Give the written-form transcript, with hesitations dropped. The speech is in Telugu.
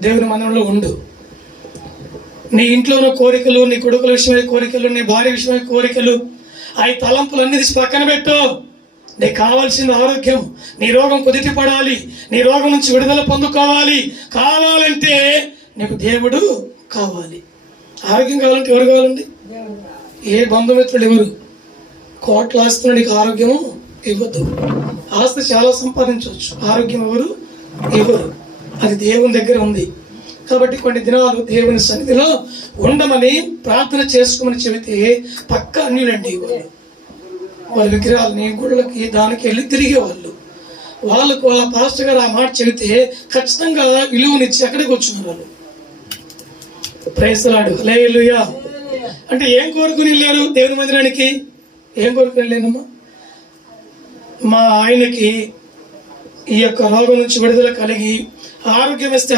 దేవుని మందిరంలో ఉండు. నీ ఇంట్లో ఉన్న కోరికలు, నీ కొడుకుల విషయమైన కోరికలు, నీ భార్య విషయమైన కోరికలు, అవి తలంపులన్నీ తీసి పక్కన పెట్టు. నీకు కావాల్సిన ఆరోగ్యం, నీ రోగం కుదిటి పడాలి, నీ రోగం నుంచి విడుదల పొందుకోవాలి. కావాలంటే నీకు దేవుడు కావాలి. ఆరోగ్యం కావాలంటే ఎవరు కావాలండి? ఏ బంధుమిత్రులు ఎవరు? కోట్ల ఆస్తులు నీకు ఆరోగ్యం ఇవ్వద్దు. ఆస్తి చాలా సంపాదించవచ్చు, ఆరోగ్యం ఎవరు ఇవ్వరు. అది దేవుని దగ్గర ఉంది. కాబట్టి కొన్ని దినాలు దేవుని సన్నిధిలో ఉండమని ప్రార్థన చేసుకోమని చెబితే పక్క అన్యులండి వాళ్ళ విగ్రహాలని గుళ్ళకి దానికి వెళ్ళి తిరిగేవాళ్ళు. వాళ్ళకు ఆ పాస్టర్ గారు ఆ మాట చెబితే ఖచ్చితంగా విలువనిచ్చి అక్కడికి వచ్చిన వాళ్ళు. ప్రైజ్ ది లార్డ్, హల్లెలూయా. అంటే ఏం కోరుకుని వెళ్ళారు దేవుని మందిరానికి? ఏం కోరుకుని వెళ్ళానమ్మా? మా ఆయనకి ఈ యొక్క రోగం నుంచి విడుదల కలిగి ఆరోగ్యం ఇస్తే